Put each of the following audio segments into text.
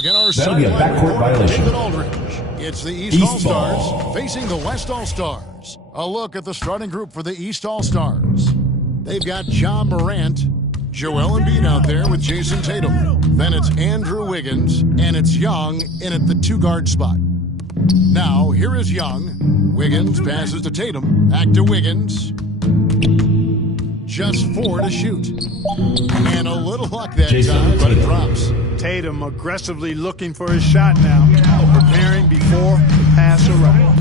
again, our That'll be a backcourt violation. David Aldridge. It's the East All-Stars facing the West All-Stars. A look at the starting group for the East All-Stars. They've got Ja Morant, Joel Embiid out there with Jason Tatum. Then it's Andrew Wiggins, and it's Young in at the 2-guard spot. Now, here is Young. Wiggins passes to Tatum. Back to Wiggins. Just 4 to shoot. And a little luck that time, but it drops. Tatum aggressively looking for his shot now. Preparing before the pass arrives.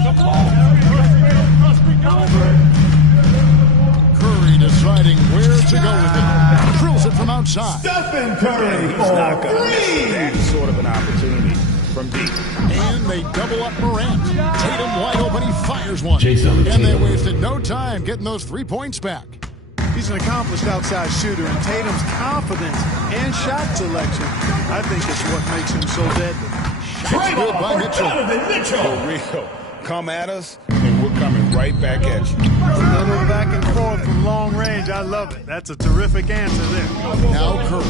Curry deciding where to go with it. Drills it from outside. Stephen Curry He's not going to miss that sort of an opportunity from deep. And they double up Morant. Tatum wide open, he fires one. Jason and they Tatum. wasted no time getting those 3 points back. He's an accomplished outside shooter, and Tatum's confidence and shot selection, I think, is what makes him so deadly. Shots good by Mitchell. For real. Come at us, and we're coming right back at you. A little back and forth from long range. I love it. That's a terrific answer there. Now Curry.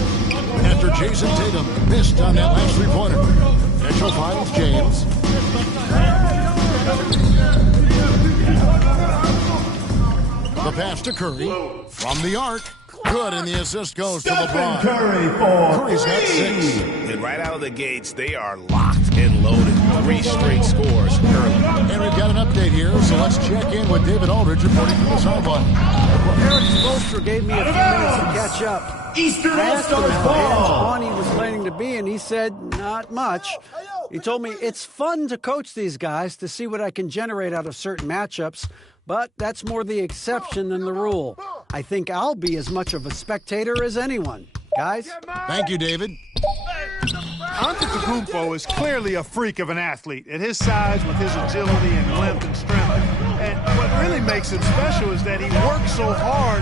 After Jason Tatum missed on that last 3-pointer. Mitchell finds James. The pass to Curry. From the arc. Good, and the assist goes to LeBron. Curry's got 6. And right out of the gates, they are locked and loaded. 3 straight scores early. And we've got an update here, so let's check in with David Aldridge reporting from the sideline. Well, Eric Spoelstra gave me a few minutes to catch up. Eastern I asked him All-Stars how ball. hands-on he was planning to be, and he said not much. He told me it's fun to coach these guys to see what I can generate out of certain matchups, but that's more the exception than the rule. I think I'll be as much of a spectator as anyone. Guys? Thank you, David. Antetokounmpo is clearly a freak of an athlete. At his size, with his agility and length and strength. And what really makes him special is that he works so hard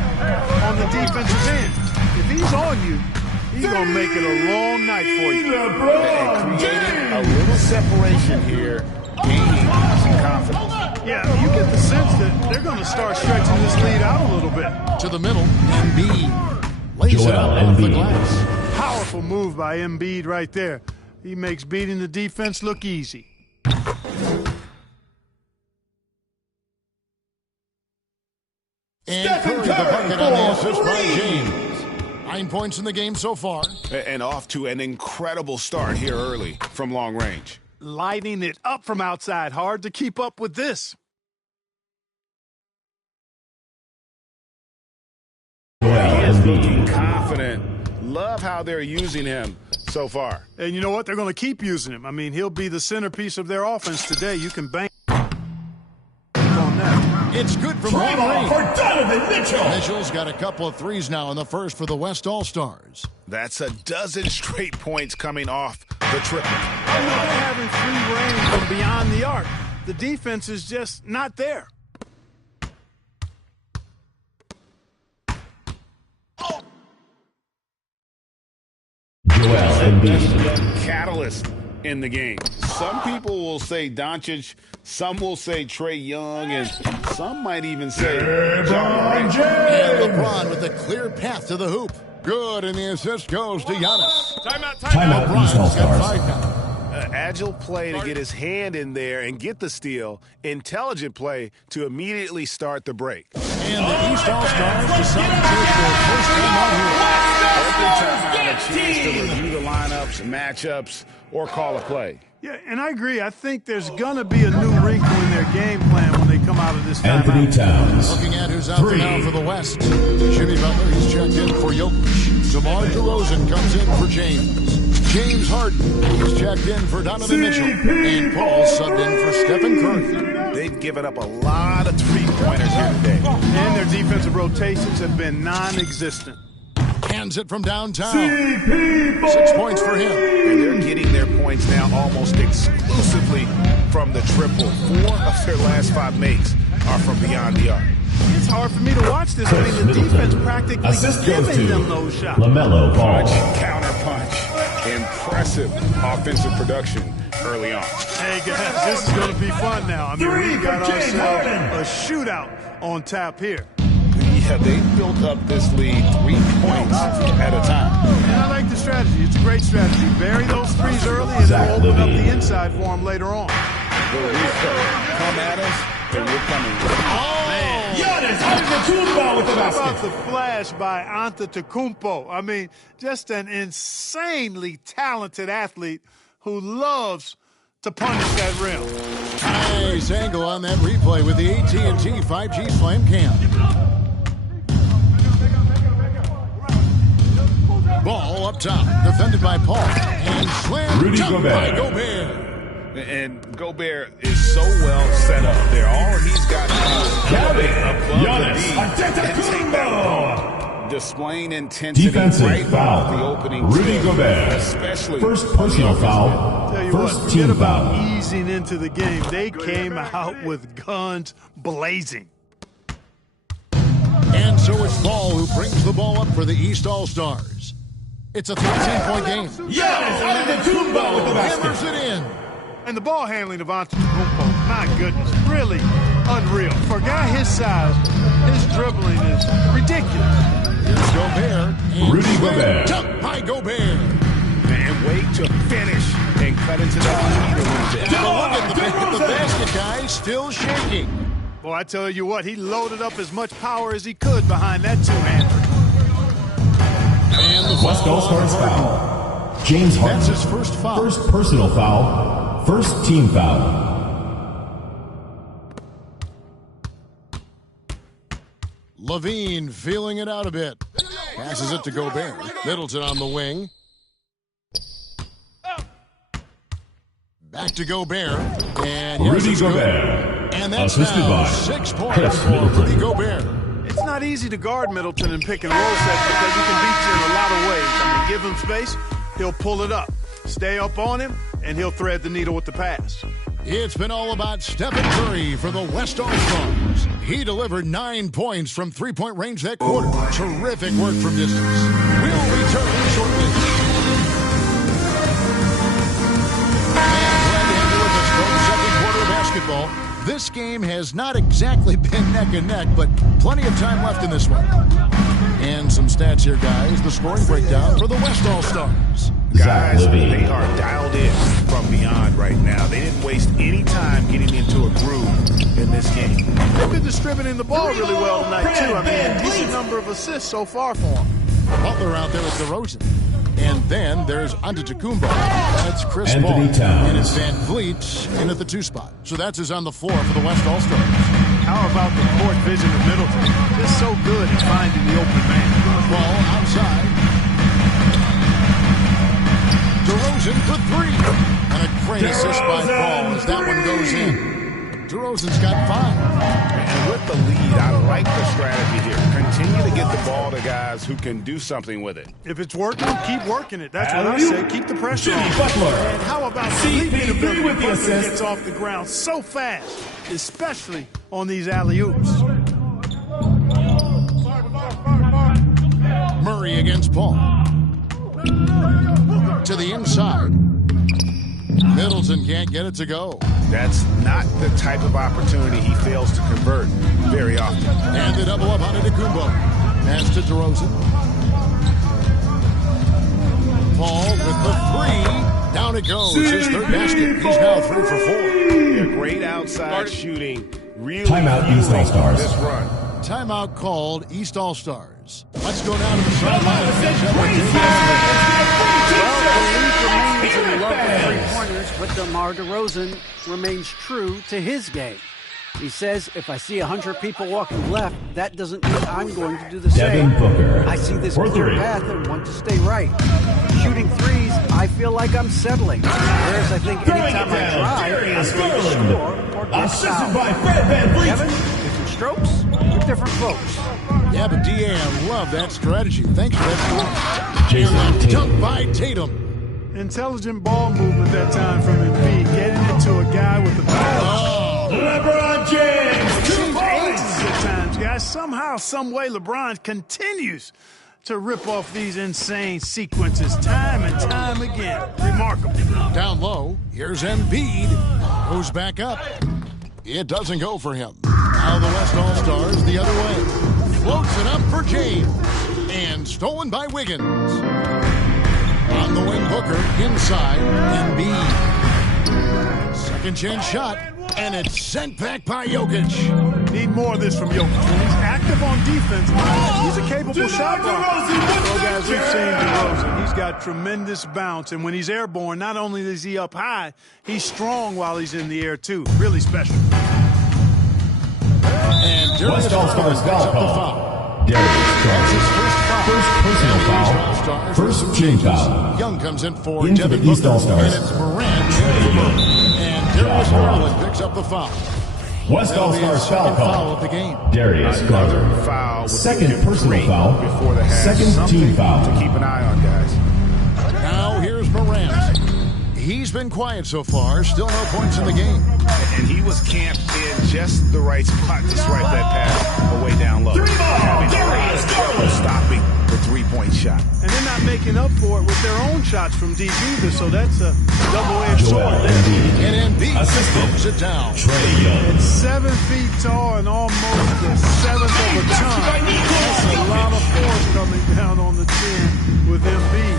on the defensive end. If he's on you, he's going to make it a long night for you. And creating a little separation here, gaining some confidence. Yeah, you get the sense that they're going to start stretching this lead out a little bit. To the middle, Embiid lays it Joel up off the Embiid. glass. Powerful move by Embiid right there. He makes beating the defense look easy. And Curry the bucket on the assist by James. 9 points in the game so far. And off to an incredible start here early from long range. Lighting it up from outside. Hard to keep up with this. He is looking confident. Love how they're using him so far. And you know what? They're going to keep using him. I mean, he'll be the centerpiece of their offense today. You can bank on that. It's good from long range. For Donovan Mitchell. Mitchell's got a couple of threes now in the first for the West All-Stars. That's a dozen straight points coming off the triple. I know they're having free range from beyond the arc. The defense is just not there. Joel Embiid. Catalyst in the game. Some people will say Doncic, some will say Trae Young, and some might even say LeBron James. And LeBron with a clear path to the hoop. Good, and the assist goes to Giannis. Timeout, East LeBron's got All-Stars. 5 now. agile play to get his hand in there and get the steal. Intelligent play to immediately start the break. And the East All-Stars decide to take their first time out Every time a chance to review the lineups, matchups, or call a play. Yeah, and I agree. I think there's going to be a new wrinkle in their game plan when they come out of this Anthony timeout. Towns. Looking at who's out there now for the West. Jimmy Butler, he's checked in for Jokic. DeMar DeRozan comes in for James. James Harden, he's checked in for Donovan Mitchell. And Paul subbed in for Stephen Curry. They've given up a lot of three-pointers here today. And their defensive rotations have been non-existent. Hands it from downtown. 6 points for him. And they're getting their points now almost exclusively from the triple. 4 of their last 5 makes are from beyond the arc. It's hard for me to watch this. I mean, the defense practically Assist goes giving to them those shots. LaMelo Ball. Punch, counter punch. Impressive offensive production early on. Hey, guys, this is going to be fun now. I mean, we got ourselves a shootout on tap here. Yeah, they built up this lead 3 points at a time. And I like the strategy. It's a great strategy. Bury those threes early and then open up the inside for them later on. Come at us, and we're coming. Oh, man. Giannis Antetokounmpo with the How about basket. the flash by Antetokounmpo? I mean, just an insanely talented athlete who loves to punish that rim. Nice angle on that replay with the AT&T 5G Slam Cam. Ball up top, defended by Paul, and slammed Rudy dunk by Gobert. Gobert. And Gobert is so well set up there. All he's got to do is above Giannis the D and take that Antetokounmpo. ball. Displaying intensity Defensive right foul. off the opening Rudy tip, Gobert. especially First personal foul. Tell you First what, team forget about foul. easing into the game. They came out with guns blazing. And so it's Paul who brings the ball up for the East All-Stars. It's a 13-point game. Giannis Antetokounmpo with the Hammers basket. it in. And the ball handling of Antetokounmpo, my goodness, really unreal. For a guy his size, his dribbling is ridiculous. Here's Gobert. And Rudy slam Gobert. dunk by Gobert. and wait to finish and cut into that lead. Now look at the basket guy still shaking. Well, I tell you what, he loaded up as much power as he could behind that two-hander. And the West foul. All-Stars foul. James Harden. That's his first foul. First personal foul. First team foul. Levine feeling it out a bit. Passes it to Gobert. Middleton on the wing. Back to Gobert. And yes, Rudy it's good. Gobert. And that's Assisted now by 6 points Chris for Middleton. Rudy Gobert. It's not easy to guard Middleton in pick and roll sets because he can beat you in a lot of ways. I mean, give him space, he'll pull it up. Stay up on him, and he'll thread the needle with the pass. It's been all about Stephen Curry for the West All-Stars. He delivered 9 points from three-point range that quarter. Terrific work from distance. We'll return shortly. And glad to have you with us for the second quarter of basketball. This game has not exactly been neck and neck, but plenty of time left in this one. And some stats here, guys. The scoring breakdown for the West All-Stars. Guys, Levine. they are dialed in from beyond right now. They didn't waste any time getting into a groove in this game. They've been distributing the ball really well tonight, too. I mean, a decent number of assists so far for him. Butler out there with DeRozan. And then there's Antetokounmpo. That's Chris Anthony Paul. Towns. And it's Van Vliet in at the 2 spot. So that's his on the floor for the West All-Stars. How about the court vision of Middleton? Just so good at finding the open man. Ball outside. DeRozan for 3. And a great assist by Paul as that one goes in. DeRozan's got 5. And with the lead, I like the strategy here. Continue to get the ball to guys who can do something with it. If it's working, keep working it. That's what I say. Keep the pressure Jimmy on. Butler. And how about the CP3 leaping ability? with the Butler assist. gets off the ground so fast, especially on these alley-oops. Murray against Paul. To the inside. Middleton can't get it to go. That's not the type of opportunity he fails to convert very often. And the double up on Antetokounmpo. Pass to DeRozan. Paul with the 3. Down it goes. His third basket. He's now 3 for 4. Yeah, great outside shooting. Really Timeout, East fueling All-Stars. this run. Timeout called East All-Stars. Let's go down to the sideline. Well, the league remains in love with three-pointers, but DeMar DeRozan remains true to his game. He says, if I see 100 people walking left, that doesn't mean I'm going to do the Devin same. Booker. I see this For clear 3. path and want to stay right. Shooting threes, I feel like I'm settling. Whereas I think anytime I try, I'm going to score or get Assisted fouled. by Fred Van Vliet. Kevin, different strokes with different folks. Yeah, but DA, I love that strategy. Thanks for that. Jason And Tatum. dunk by Tatum. Intelligent ball movement that time from Embiid, getting it to a guy with the power. LeBron James. 2 Seems points. ages at times, guys. Somehow, some way, LeBron continues to rip off these insane sequences time and time again. Remarkable. Down low. Here's Embiid. Goes back up. It doesn't go for him. Now the West All-Stars the other way. floats it up for James. And stolen by Wiggins. On the wing, Booker inside. Embiid. Second chance shot. And it's sent back by Jokic. Need more of this from Jokic. When he's active on defense, he's a capable shot blocker. So, guys, we've seen DeRozan. He's got tremendous bounce. And when he's airborne, not only is he up high, he's strong while he's in the air, too. Really special. And West All-Stars foul call. Darius Garland. First personal foul. First team foul. Young comes in for Into the Devin East Booker. All-Stars. And it's Morant. And Darius Garland picks up the foul. West All-Stars foul call. Of the game. Darius Garland. Foul would Second be a personal great foul. before the half. Second Something team foul. to keep an eye on, guys. Now here's Morant. He's been quiet so far. Still no points in the game. And he was camped in just the right spot to swipe that pass away down low. Having a lot of trouble stopping the three-point shot. And they're not making up for it with their own shots from deep either, so that's a double-edged sword. Joel Embiid. And Embiid Assistant. throws it down. Trae Young. At 7 feet tall and almost a seventh of a ton. That's a lot of force coming down on the chin with Embiid.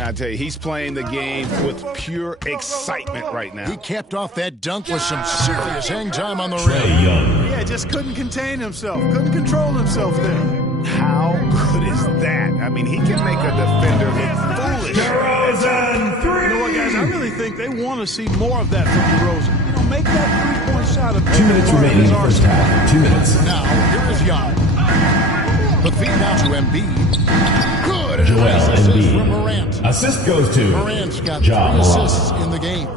I tell you, he's playing the game with pure excitement right now. He capped off that dunk with some serious hang time on the Trae rim. Young. Yeah, just couldn't contain himself. Couldn't control himself there. How good is that? I mean, he can make a defender look foolish. DeRozan, three. You know what, guys? I really think they want to see more of that from DeRozan. You know, make that three-point shot a 2 minutes remaining in the first half. 2 minutes. Now, here is Young. The feed now to Embiid. Good. Joel Assist from Embiid. Morant. Assist goes to Morant's got Ja 3 Morant. assists in the game.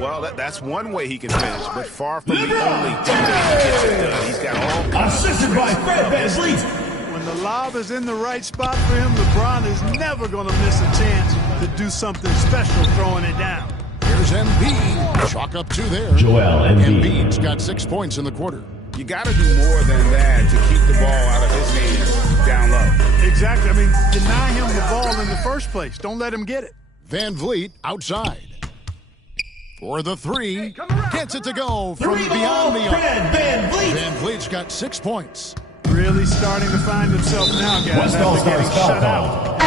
Well, that's one way he can finish, but far from the only two that he gets it done. He's got all kinds Assisted by Fred VanVleet. When the lob is in the right spot for him, LeBron is never going to miss a chance to do something special throwing it down. Here's Embiid. Chalk up 2 there. Joel Embiid. Embiid's got 6 points in the quarter. You got to do more than that to keep the ball out of his hands down low. Exactly. I mean, deny him the ball in the first place. Don't let him get it. VanVleet outside. For the 3. Gets it to go from beyond the arc. Fred VanVleet. VanVleet's got 6 points. Really starting to find himself now, guys. West after All-Stars getting foul shut call. out.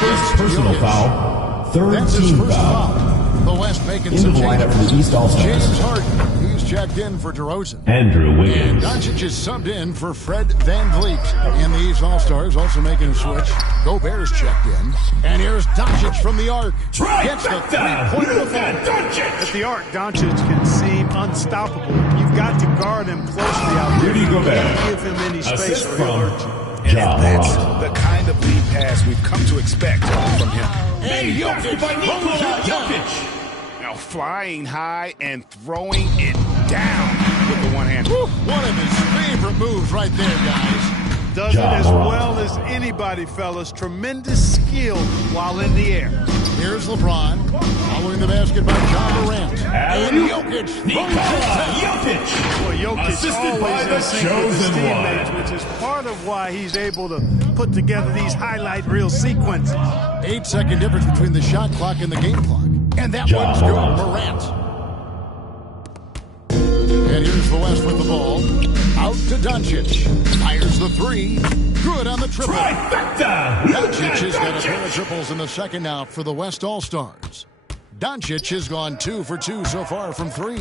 First personal foul. Third That's his team first foul. foul. The West making Into some the lineup changes. for the East All-Stars. James Harden, he's checked in for DeRozan. Andrew And Wiggins. Doncic is subbed in for Fred VanVleet. And the East All-Stars also making a switch. Gobert's checked in. And here's Doncic from the arc. Gets the three-pointer to fall. At the arc, Doncic can seem unstoppable. You've got to guard him closely out there. Rudy You Gobert. can't give him any space Assist or he'll from hurt you. Ja That's Morant. the kind of lead pass we've come to expect from him. And Jokic throws it down. Now flying high and throwing it down with the one hand. Whew, one of his favorite moves right there, guys. Does it Ja as Morant. well as anybody, fellas. Tremendous skill while in the air. Here's LeBron. Following the basket by Ja Morant. And Jokic throws it down. Jokic. Well, Jokic Assisted by always the in sync with his chosen teammates, one. which is part of why he's able to put together these highlight reel sequences. 8-second difference between the shot clock and the game clock. And that Ja one's good. Morant. Morant. And here's the West with the ball. Out to Doncic. Fires the 3. Good on the triple. Trifecta. Doncic has got a pair of triples in the second out for the West All-Stars. Doncic has gone 2 for 2 so far from 3.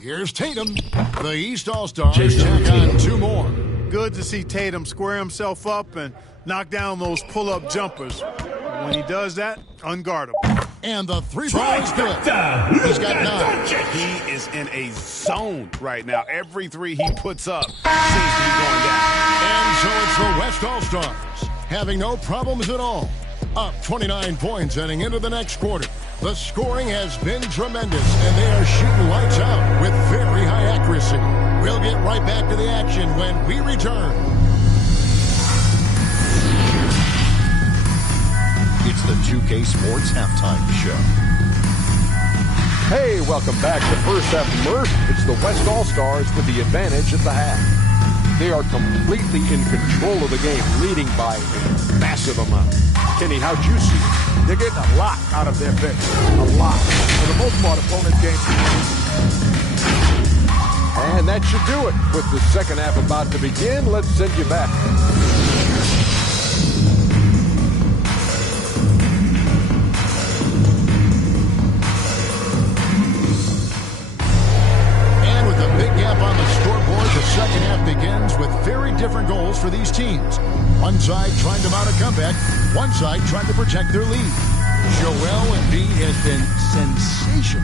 Here's Tatum. The East All-Stars Jason tack on Tatum. 2 more. Good to see Tatum square himself up and knock down those pull-up jumpers. When he does that, unguardable. And the 3-ball is good. Trifecta. He's got 9. He is in a zone right now. Every 3 he puts up seems to be going down. And so it's the West All-Stars having no problems at all. Up 29 points heading into the next quarter. The scoring has been tremendous, and they are shooting lights out with very high accuracy. We'll get right back to the action when we return. It's the 2K Sports Halftime Show. Hey, welcome back to First Half Immersed. It's the West All-Stars with the advantage at the half. They are completely in control of the game, leading by a massive amount. Kenny, how'd you see it? They're getting a lot out of their bench. A lot. For the most part, opponents gain. And that should do it. With the second half about to begin, let's send you back. And with a big gap on the scoreboard, the second half begins with very different goals for these teams. One side trying to mount a comeback, one side trying to protect their lead. Joel Embiid has been sensational.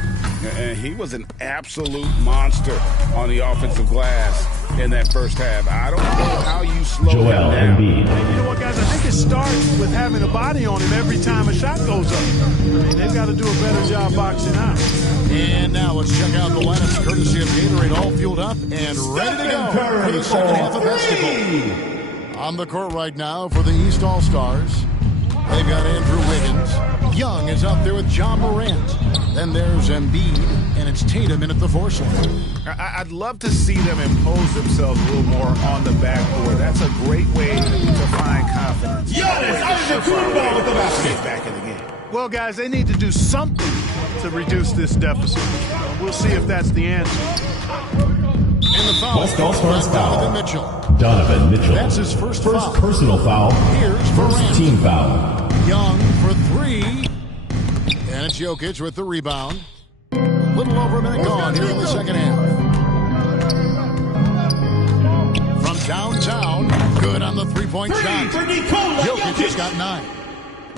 And he was an absolute monster on the offensive glass in that first half. I don't know how you slow him down. And you know what, guys? I think it starts with having a body on him every time a shot goes up. I mean, they've got to do a better job boxing out. And now let's check out the lineups courtesy of Gatorade, all fueled up and ready to go for the second half of basketball. On the court right now for the East All-Stars, they've got Andrew Wiggins. Young is out there with John Morant. Then there's Embiid, and it's Tatum in at the force line. I'd love to see them impose themselves a little more on the backboard. That's a great way to find confidence. Giannis Antetokounmpo with the basket. Back in the game. Well, guys, they need to do something to reduce this deficit. We'll see if that's the answer. In the foul, West All-Stars Donovan foul. Mitchell. Donovan Mitchell. That's his first foul. personal foul. Here's First Morant. team foul. Young for three. And it's Jokic with the rebound. A little over a minute gone here in the second half. From downtown, good on the three-point shot. Jokic has got 9.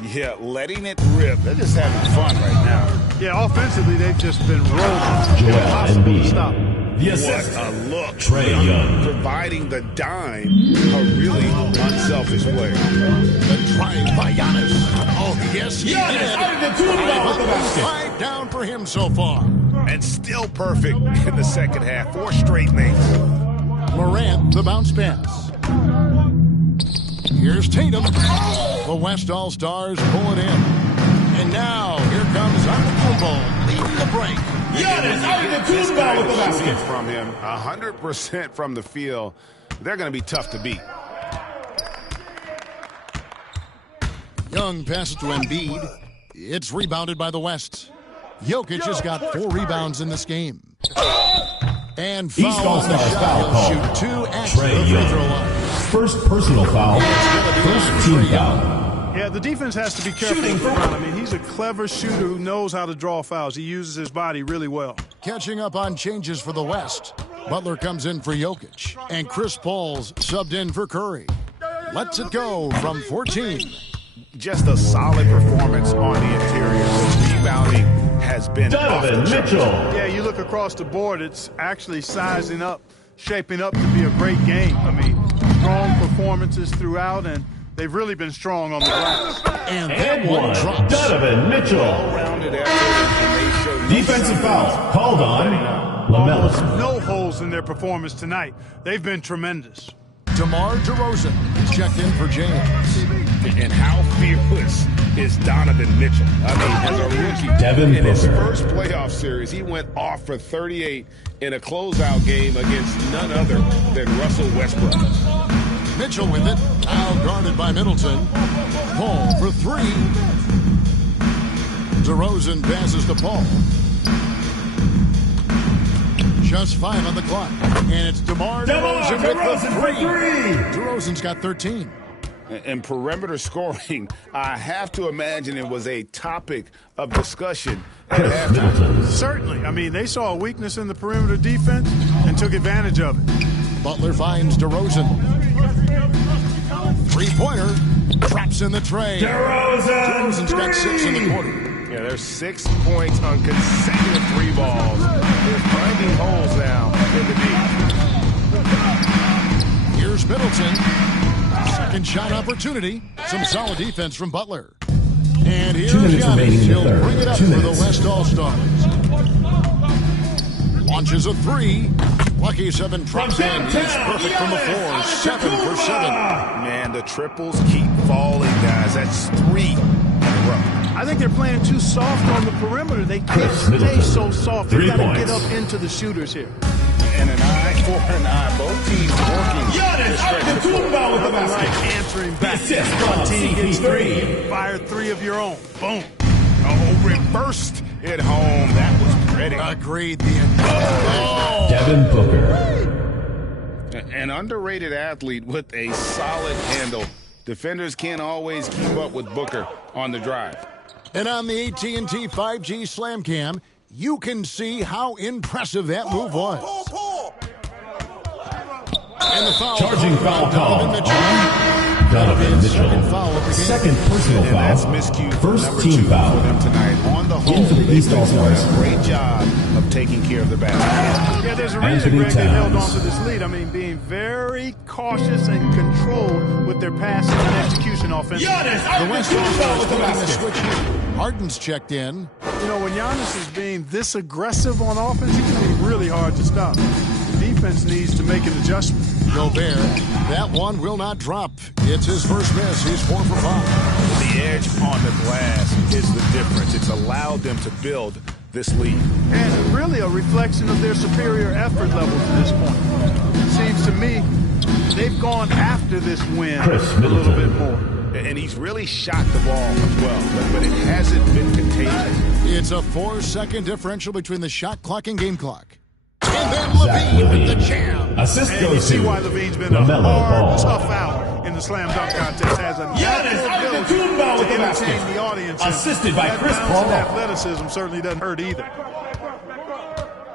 Yeah, letting it rip. They're just having fun right now. Yeah, offensively, they've just been rolling. Joel Impossible to Embiid. stop. The What assist. a look. Trae Young. Providing the dime, a really unselfish player. The drive by Giannis. Oh, yes, he Giannis did. Antetokounmpo with the basket. 5 down for him so far. And still perfect in the second half. 4 straight makes. Morant, the bounce pass. Here's Tatum. The West All-Stars pull it in. And now, here comes Antetokounmpo leading the break. Giannis Antetokounmpo with the basket. From him, 100% from the field. They're going to be tough to beat. Young passes to Embiid. It's rebounded by the West. Jokic has got 4 rebounds in this game. And foul East on the All-Stars shot. foul He'll call. shoot 2 at the Trae free Young. throw line. First personal foul. First team foul. Yeah, the defense has to be careful with the run. I mean, he's a clever shooter who knows how to draw fouls. He uses his body really well. Catching up on changes for the West. Butler comes in for Jokic. And Chris Paul's subbed in for Curry. Lets it go from 14. Just a solid performance on the interior. The rebounding has been Donovan off the Mitchell. Yeah, you look across the board, it's actually sizing up, shaping up to be a great game. I mean, strong performances throughout, and they've really been strong on the glass. And that And one one. drops. Donovan Mitchell. Rounded effort, and they showed no Defensive sign foul of called on Almost LaMelo. no holes in their performance tonight. They've been tremendous. DeMar DeRozan. He's checked in for James. And how fearless is Donovan Mitchell? I mean, as a rookie, Devin in his Booker. first playoff series, he went off for 38 in a closeout game against none other than Russell Westbrook. Mitchell with it. Now guarded by Middleton. Paul for 3. DeRozan passes to Paul. Just 5 on the clock. And it's DeMar DeRozan with the 3. DeRozan's got 13. And perimeter scoring, I have to imagine it was a topic of discussion at Chris halftime. Middleton. Certainly. I mean, they saw a weakness in the perimeter defense and took advantage of it. Butler finds DeRozan. 3-pointer. Traps in the tray. DeRozan's got 6 in the quarter. Yeah, there's 6 points on consecutive 3 balls. They're finding holes now in the deep. Here's Middleton. Second shot opportunity. Some solid defense from Butler. And here's 2 minutes remaining Giannis. in the He'll third. bring it up 2 for the minutes. West All-Stars. Launches a 3. Lucky 7 drops in. He's perfect from the floor. 7 for 7. Man, the triples keep falling, guys. That's 3 in a row. I think they're playing too soft on the perimeter. They can't Chris stay Middleton. so soft. They've 3 got to points. get up into the shooters here. And an eye for an eye. Both teams working. Giannis Antetokounmpo with the Right, basket. answering back. Assist One from team gets CP3. 3, fire 3 of your own. Boom. Oh, reversed at home. That was ready. Agreed. Devin Booker. An underrated athlete with a solid handle. Defenders can't always keep up with Booker on the drive. And on the AT&T 5G Slam Cam, you can see how impressive that move was. And the foul. Charging foul call on Donovan Mitchell. Second personal foul. That's miscue. First team foul. For them tonight. On the whole, Into the East All-Stars. a great job of taking care of the basket. Yeah, there's a reason, Greg, they held on to this lead. I mean, being very cautious and controlled with their passing and execution offensively. The West All-Stars putting the switch here. Harden's checked in. You know, when Giannis is being this aggressive on offense, he can be really hard to stop. The defense needs to make an adjustment. Gobert, that one will not drop. It's his first miss. He's 4 for 5. The edge on the glass is the difference. It's allowed them to build this lead. And really a reflection of their superior effort level to this point. It seems to me they've gone after this win a little bit more. And he's really shot the ball well, but it hasn't been contagious. It's a 4-second differential between the shot clock and game clock. And then Levine with the jam. Assist And you goes see to why Levine's been a LaMelo hard, Ball. tough out in the slam dunk contest. Has a natural ability to entertain the audience. Assisted by that Chris bounce Paul. and athleticism certainly doesn't hurt either.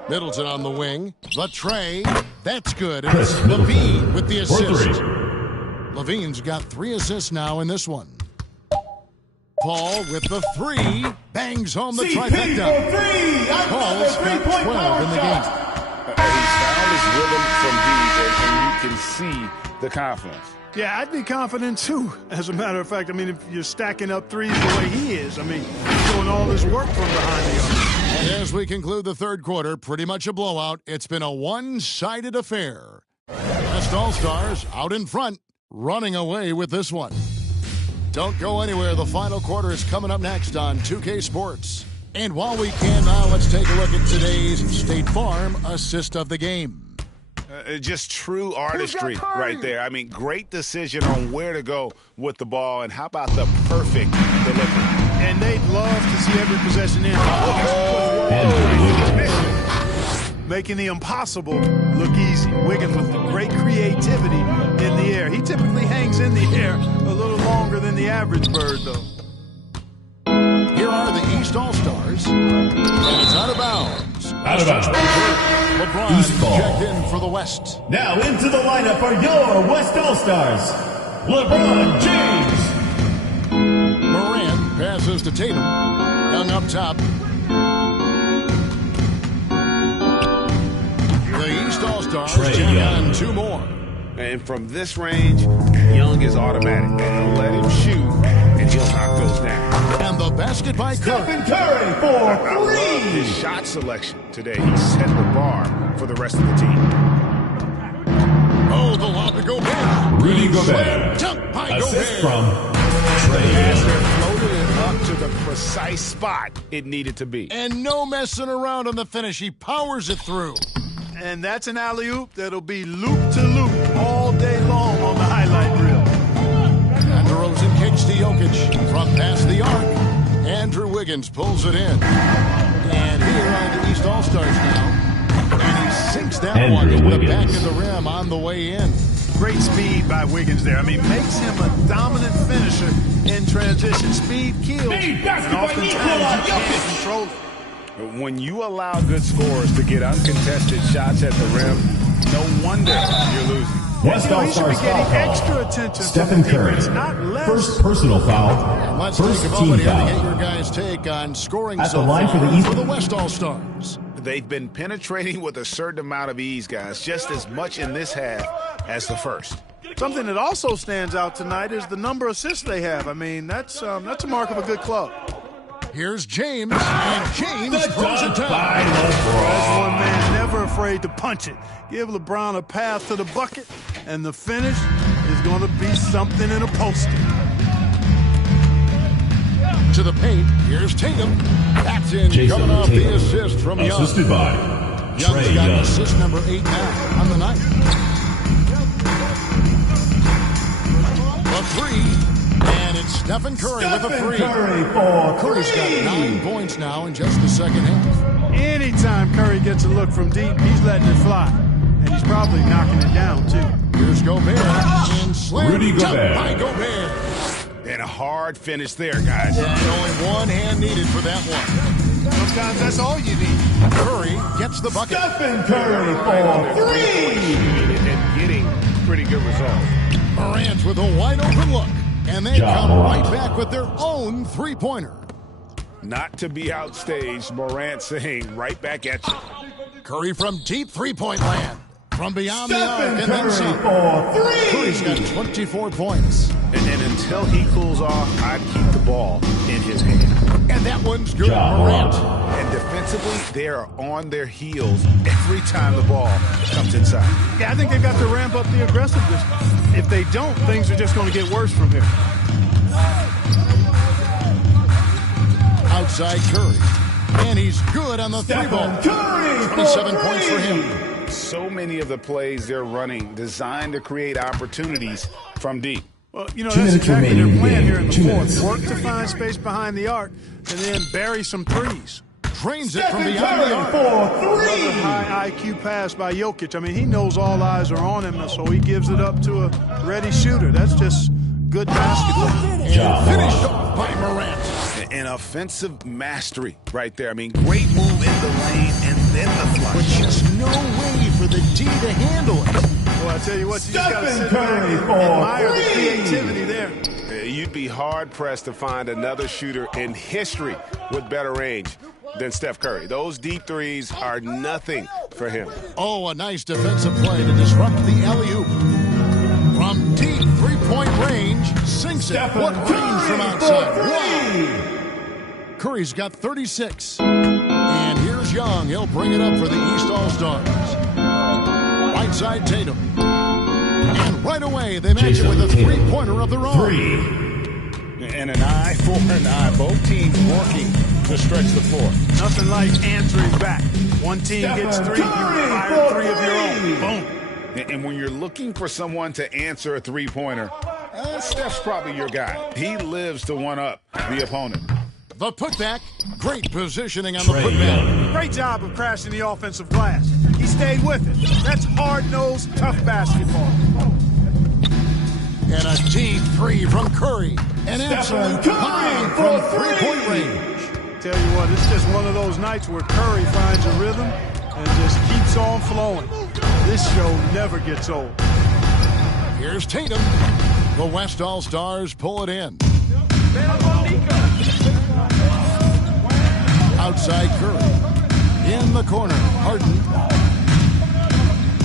Middleton on the wing. The tray. That's good. And Chris it's Levine with the For assist. 3. Levine's got 3 assists now in this one. Paul with the 3. Bangs home the trifecta. Paul's got 12 in the game. He's found his rhythm from deep, and you can see the confidence. Yeah, I'd be confident too. As a matter of fact, I mean, if you're stacking up threes the way he is, I mean, he's doing all this work from behind the arc. And as we conclude the third quarter, pretty much a blowout. It's been a one-sided affair. West All-Stars out in front, running away with this one. Don't go anywhere. The final quarter is coming up next on 2K Sports. And while we can now, let's take a look at today's State Farm assist of the game. Just true artistry right there. I mean, great decision on where to go with the ball, and how about the perfect delivery? And they'd love to see every possession in. Making the impossible look easy. Wiggins with the great creativity in the air. He typically hangs in the air a little longer than the average bird, though. Here are the East All-Stars. And it's out of bounds. Out of bounds. LeBron East ball. checked in for the West. Now into the lineup are your West All-Stars. LeBron James. Morant passes to Tatum. Young up top. The East All-Stars take on 2 more. And from this range, Young is automatic. And let him shoot, and he'll knock those down. And the basket by Stephen Curry. Curry I for love 3. his shot selection today. He set the bar for the rest of the team. Oh, the lob to Gobert. Rudy Gobert. Jump by Assist Gobert. from Trae Young. Floated it up to the precise spot it needed to be. And no messing around on the finish. He powers it through. And that's an alley-oop that'll be loop-to-loop all day long on the highlight reel. And DeRozan kicks to Jokic from past the arc. Andrew Wiggins pulls it in. And here are the East All-Stars now. And he sinks that Andrew one in the Wiggins. back of the rim on the way in. Great speed by Wiggins there. I mean, makes him a dominant finisher in transition. Speed kills, Made basket and by oftentimes Nikola you can't Jokic. control it. When you allow good scorers to get uncontested shots at the rim, no wonder you're losing. West You know, he should be All-Stars getting foul call. extra attention Stephen from the Curry. defense, not less. First personal foul. Let's First take a team moment here to get foul. your guys' take on scoring At so the line far for the East- for the West All-Stars. They've been penetrating with a certain amount of ease, guys, just as much in this half as the first. Something that also stands out tonight is the number of assists they have. I mean, that's a mark of a good club. Here's James, and James throws it down. That's one man never afraid to punch it. Give LeBron a path to the bucket, and the finish is going to be something in a poster. To the paint, here's Tatum. That's in, Jason coming off Tatum. the assist from Young. Assisted by Young's Trae got Young. assist number 8 now on the night. A 3, and It's Stephen Curry with a three. Curry's got 9 points now in just the second half. Anytime Curry gets a look from deep, he's letting it fly. And he's probably knocking it down, too. Here's Gobert. And slam Rudy Gobert. by Gobert. And a hard finish there, guys. And only one hand needed for that one. Sometimes that's all you need. Curry gets the bucket. Stephen Curry for 3. And getting pretty good results. Morant with a wide open look. And they come right back with their own three-pointer. Not to be outstaged, Morant saying right back at you. Curry from deep three-point land. From beyond the arc Stephen and then Curry some. for 3. Curry's got 24 points. And until he cools off, I'd keep the ball in his hand. And that one's good. Morant. And defensively, they are on their heels every time the ball comes inside. Yeah, I think they've got to ramp up the aggressiveness. If they don't, things are just going to get worse from here. Outside Curry. And he's good on the three ball. Curry 27 points for him. So many of the plays they're running designed to create opportunities from deep. Well, you know, 2 that's minutes exactly their remaining plan in here in the 2 fourth. minutes. Work to find space behind the arc and then bury some threes. Drains it from Stephen beyond the Curry arc. for 3. Another high IQ pass by Jokic. I mean, he knows all eyes are on him, so he gives it up to a ready shooter. That's just good basketball. And finished off by Morant. An offensive mastery right there. I mean, great move in the lane and then the flush. But just no way for the D to handle it. Well, I tell you what, you just got to Stephen sit there Curry and for admire the 3. creativity there. You'd be hard-pressed to find another shooter in history with better range than Steph Curry. Those deep threes are nothing for him. Oh, a nice defensive play to disrupt the alley-oop. From deep three-point range, sinks it. Stephen What range Curry from outside? Wow. Curry's got 36. And here's Young. He'll bring it up for the East All-Stars. Right side Tatum. And right away, they match it with a three-pointer of their own. 3. And an eye for an eye. Both teams working to stretch the floor. Nothing like answering back. One team gets three, you fire 3 of your own. Boom. And when you're looking for someone to answer a three-pointer, Steph's probably your guy. He lives to one-up the opponent. The putback. Great positioning on the putback. Great job of crashing the offensive glass. He stayed with it. That's hard-nosed, tough basketball. And a deep three from Curry. An absolute pound from three-point range. Tell you what, it's just one of those nights where Curry finds a rhythm and just keeps on flowing. This show never gets old. Here's Tatum. The West All-Stars pull it in. Outside Curry. In the corner, Harden.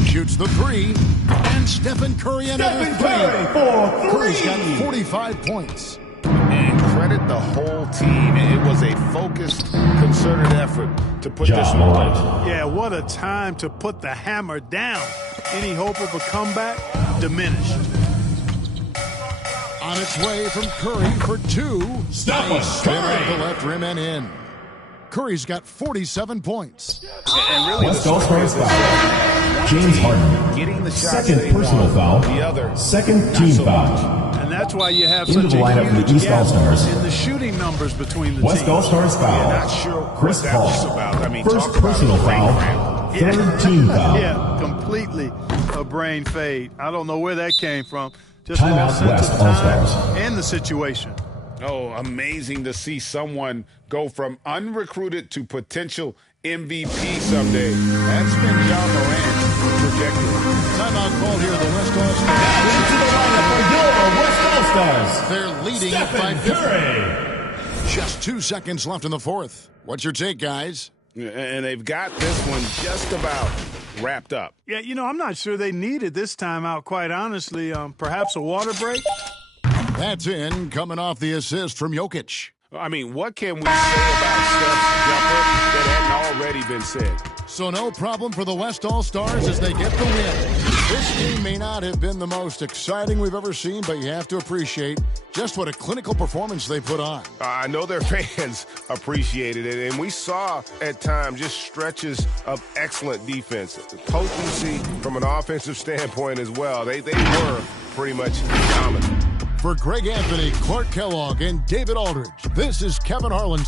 Shoots the three. And Stephen Curry another three. Curry's got 45 points. And credit the whole team. It was a focused, concerted effort to put this one right. Yeah, what a time to put the hammer down. Any hope of a comeback diminished. On its way from Curry for 2. Nice spin at the left rim and in. Curry's got 47 points. And really, West All-Stars foul. James Harden. getting the shots Second they personal want. foul. The other, Second team so foul. And that's why you have Into such the a lineup for the huge East gap All-Stars. in the shooting numbers between the West teams. All-Stars foul. Not sure Chris what that was Paul. about. I mean, First talk about personal a brain foul. cramp. Third team foul. Yeah, completely a brain fade. I don't know where that came from. Just Timeout, lost sense West of time All-Stars. and the situation. Oh, amazing to see someone go from unrecruited to potential MVP someday. That's been John Morant's trajectory. Timeout called here, the West Now All-Stars. into the lineup for your West All-Stars. They're leading it by Stephen 50. Curry. Just 2 seconds left in the fourth. What's your take, guys? And they've got this one just about wrapped up. Yeah, you know, I'm not sure they needed this timeout, quite honestly. Perhaps a water break? That's in, coming off the assist from Jokic. I mean, what can we say about Steph's jumper that hadn't already been said? So no problem for the West All-Stars as they get the win. This game may not have been the most exciting we've ever seen, but you have to appreciate just what a clinical performance they put on. I know their fans appreciated it, and we saw at times just stretches of excellent defense. Potency from an offensive standpoint as well. They were pretty much dominant. For Greg Anthony, Clark Kellogg, and David Aldridge, this is Kevin Harlan.